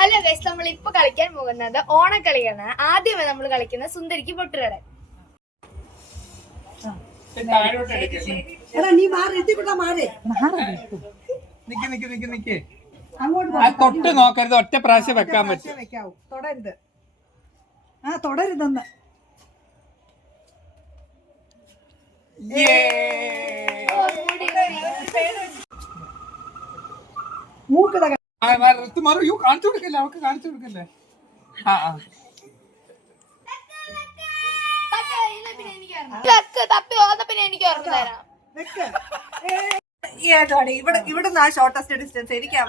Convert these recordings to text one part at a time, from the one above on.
Hello guys, നമ്മൾ ഇപ്പൊ കളിക്കാൻ പോകുന്നത് ഓണക്കളിയാണ്. ആദ്യമേ നമ്മൾ കളിക്കുന്നത് സുന്ദരിക്ക് പൊട്ടുകടൻ. തൊട്ട് നോക്കരുത്, ഒറ്റ പ്രാവശ്യം വെക്കാൻ പറ്റും. തൊടരുത്, തൊടരുതെന്ന്. കാണിച്ചു കൊടുക്കല്ലേ, അവർക്ക് കാണിച്ചു കൊടുക്കല്ലേ. ഇവിടുന്ന് ആ ഷോർട്ടസ്റ്റ് ഡിസ്റ്റൻസ് എനിക്കാ.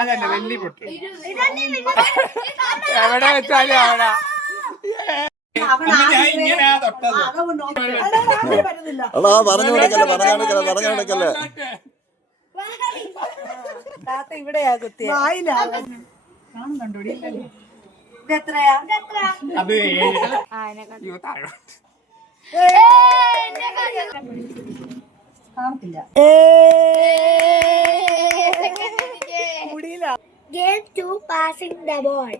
അതല്ല വെള്ളി പൊട്ട് എവിടെ വെച്ചാലും അവിടെ ഇവിടെയാ കുത്തിയ. ഇതെത്രയാ? അത് കാണത്തില്ല. Game 2, passing the ball.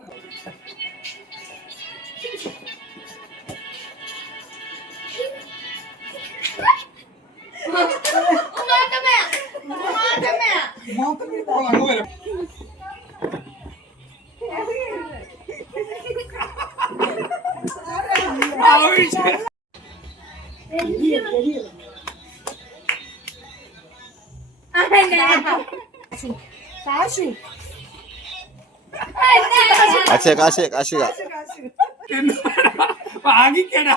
വാങ്ങിക്കടാ.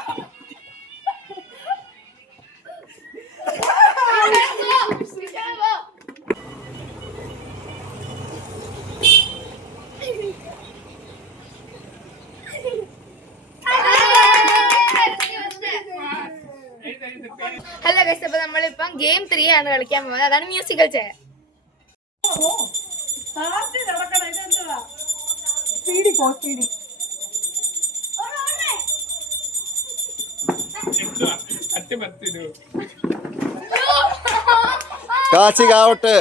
ഹലോ ഗൈസ്, അപ്പൊ നമ്മളിപ്പം ഗെയിം 3 ആണ് കളിക്കാൻ പോകുന്നത്. അതാണ് മ്യൂസിക്കൽ ചെയർ. കാച്ചികാവട്ടെ.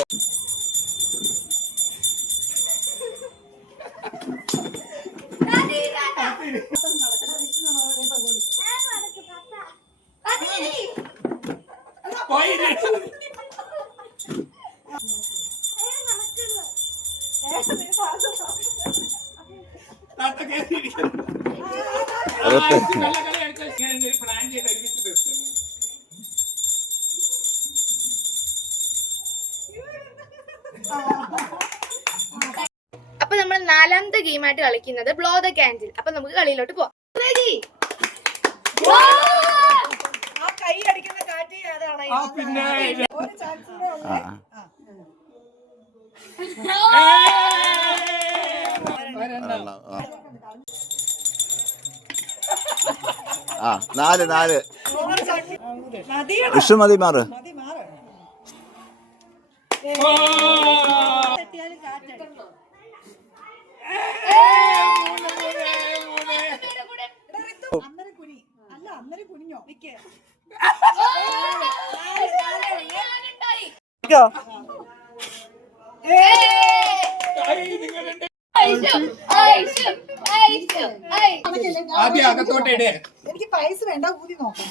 അപ്പൊ നമ്മൾ 4ാമത്തെ ഗെയിമായിട്ട് കളിക്കുന്നത് ബ്ലോ ദ കാൻഡിൽ. അപ്പൊ നമുക്ക് കളിയിലോട്ട് പോവാം. കൈ അടിക്കുന്ന കാറ്റ് അതാണ്. ഒരു ചാൻസ് കൂടെ ഉള്ളേ. നാല് വിഷു മതി മാറ്. അന്നേരം കുനിഞ്ഞോ നിക്ക്. ആദ്യം അകത്തോട്ടേ. എനിക്ക് പൈസ വേണ്ട, ഊതി നോക്കാം.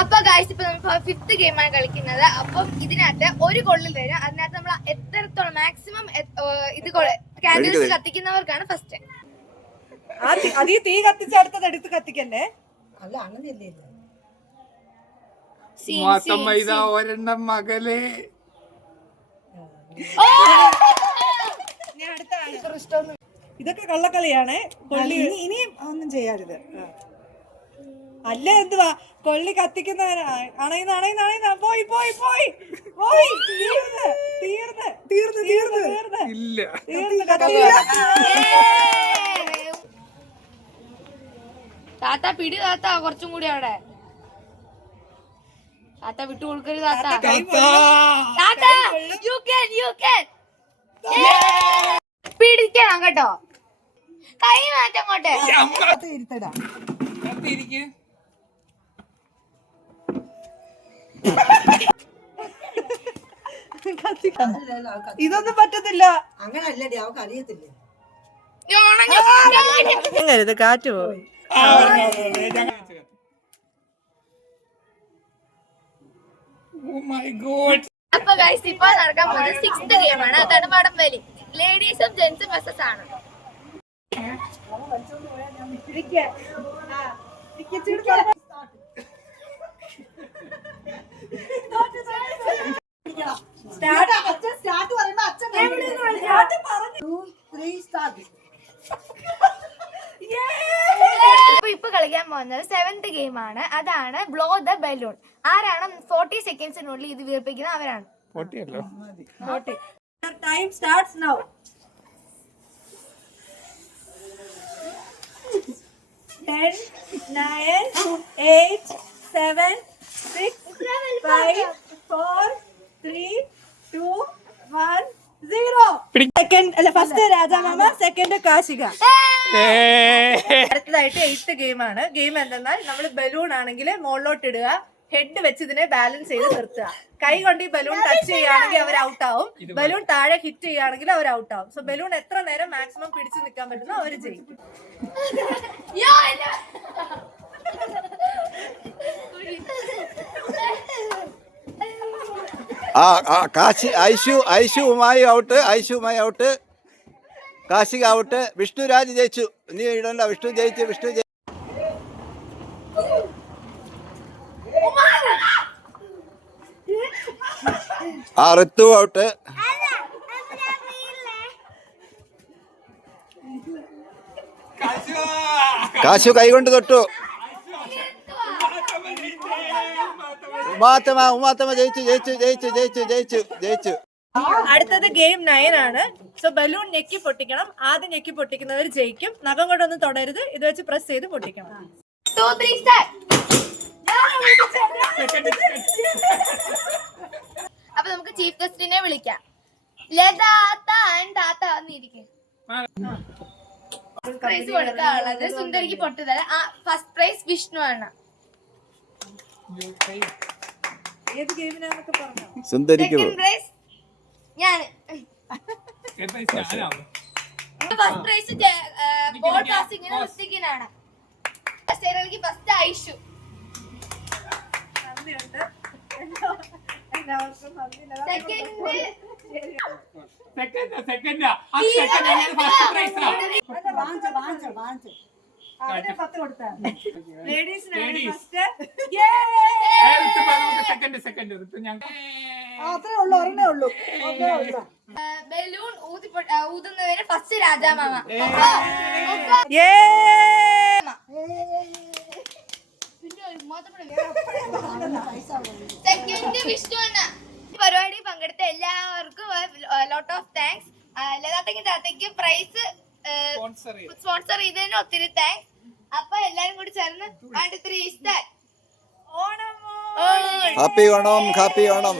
അപ്പൊ ഗൈസ്, ഇപ്പൊ നമ്മൾ 5th ഗെയിമാണ് കളിക്കുന്നത്. അപ്പം ഇതിനകത്ത് ഒരു കൊള്ളിൽ വരും. അതിനകത്ത് നമ്മൾ എത്രത്തോളം മാക്സിമം ഇത് കാൻഡിൽസ് കത്തിക്കുന്നവർക്കാണ് ഫസ്റ്റ്. അതീ തീ കത്തിച്ചടുത്തത് എടുത്ത് കത്തിക്കല്ലേ. അല്ല അങ്ങനെയല്ലേ. ഒരെണ്ണം മകളെ. ഞാൻ അടുത്താണ്. ഇതൊക്കെ കള്ളക്കളിയാണ്. ഇനി ഒന്നും ചെയ്യാരുത്. അല്ല എന്തുവാ കൊള്ളി കത്തിക്കുന്നവരാ. അണയുന്ന പോയി പോയി പോയി പോയി. തീർന്ന് ഇല്ല. താത്ത പിടി, താത്ത കുറച്ചും കൂടി അവിടെ. താത്ത വിട്ടു കൊടുക്കരുത് താത്ത. പിടിക്കണം കേട്ടോ. കൈ മാറ്റങ്ങോട്ടെ. ഇരുത്തടാ. ഇതൊന്നും പറ്റത്തില്ല. അങ്ങനല്ലടി അവക്ക് അറിയത്തില്ലേ. എങ്ങരുത് കാറ്റ് പോയി. അപ്പൊ ഗൈസ് ഇപ്പൊ നടക്കാൻ പോകുന്നത് 6th ഗെയിമാണ്. അതാണ് വടംവലി. ലേഡീസും ജെന്റ്സും വേഴ്സസ് ആണ്. ഇപ്പൊ കളിക്കാൻ പോകുന്നത് 7th ഗെയിമാണ്. അതാണ് ബ്ലോ ദ ബലൂൺ. ആരാണ് 40 സെക്കൻഡ്സിനുള്ളിൽ ഇത് വീർപ്പിക്കുന്നത് അവരാണ്. Time starts now. 10, 9, 8, 7, 6, 5, 4, 3, 2, 1, 0. സെക്കൻഡ് അല്ല ഫസ്റ്റ് രാജാമാമ, സെക്കൻഡ് കാശിക. അടുത്തതായിട്ട് 8th ഗെയിമാണ്. ഗെയിം എന്തെന്നാൽ നമ്മൾ ബലൂൺ ആണെങ്കിൽ മുകളിലോട്ട് ഇടുക, ഹെഡ് വെച്ച് ഇതിനെ ബാലൻസ് ചെയ്ത് നിർത്തുക. കൈ കൊണ്ട് ഈ ബലൂൺ ടച്ച് ചെയ്യുകയാണെങ്കിൽ അവർ ഔട്ട് ആവും. ബലൂൺ താഴെ ഹിറ്റ് ചെയ്യുകയാണെങ്കിൽ അവർ ഔട്ട് ആവും. സോ ബലൂൺ എത്ര നേരം മാക്സിമം പിടിച്ചു നിൽക്കാൻ പറ്റുന്നോ അവർ ജയിക്കും. കാശി ഐശുവുമായി ഔട്ട് കാശിക ഔട്ട്. വിഷ്ണുരാജ് ജയിച്ചു. നീ ഇടണ്ട. വിഷ്ണു ജയിച്ചു. ഋതു ഔട്ട്. കാശു കൈകൊണ്ട് തൊട്ടു. ഉമാത്തമ ജയിച്ചു. അടുത്തത് ഗെയിം 9 ആണ്. സോ ബലൂൺ ഞെക്കി പൊട്ടിക്കണം. ആദ്യം ഞെക്കി പൊട്ടിക്കുന്നവർ ജയിക്കും. നഖം കൊണ്ടൊന്നും തൊടരുത്. ഇത് വെച്ച് പ്രസ് ചെയ്ത് പൊട്ടിക്കണം. 2, 3 start. അപ്പൊ നമുക്ക് ചീഫ് ഗസ്റ്റിനെ വിളിക്കാം. ലതാത്ത ആൻഡ് താത്ത വന്നിരിക്കും. പ്രൈസ് കൊടുക്കാനുള്ളത് സുന്ദരിക്ക് പൊട്ടുതല. ഫസ്റ്റ് പ്രൈസ് വിഷ്ണു ആണ്. ഏത് ഗെയിമിനാന്നൊക്കെ പറഞ്ഞോ. സുന്ദരിക്ക് സെക്കൻഡ് പ്രൈസ് ഞാൻ. ഫസ്റ്റ് പ്രൈസ് ബോൾ പാസിംഗിന് ഋത്തിക്കിനാണ്. സെറൽക്ക് ഫസ്റ്റ് ഐഷു. നന്ദിയുണ്ട്. എല്ലാവർക്കും നന്ദി. അവരെ 10 കൊടുത്താ. ലേഡീസിനാണ് ഫസ്റ്റ്. അത്രേ ഉള്ളൂ. ഒരെണ്ണേ ഉള്ളൂ. ബലൂൺ ഊതുന്നവര് ഫസ്റ്റ് രാജാമാമ. സെക്കൻഡ് വിഷ്ണു അണ്ണ. പരിപാടി പങ്കെടുത്ത എല്ലാവർക്കും ലോട്ട് ഓഫ് താങ്ക്സ്. ലതാത്തയ്ക്കും താത്തയ്ക്കും പ്രൈസ് സ്പോൺസർ ചെയ്തതിന് ഒത്തിരി താങ്ക്സ്. അപ്പൊ എല്ലാരും കൂടി ചേർന്ന് 1, 2, 3 സ്റ്റാർട്ട്. ഓണം. ഹാപ്പി ഓണം.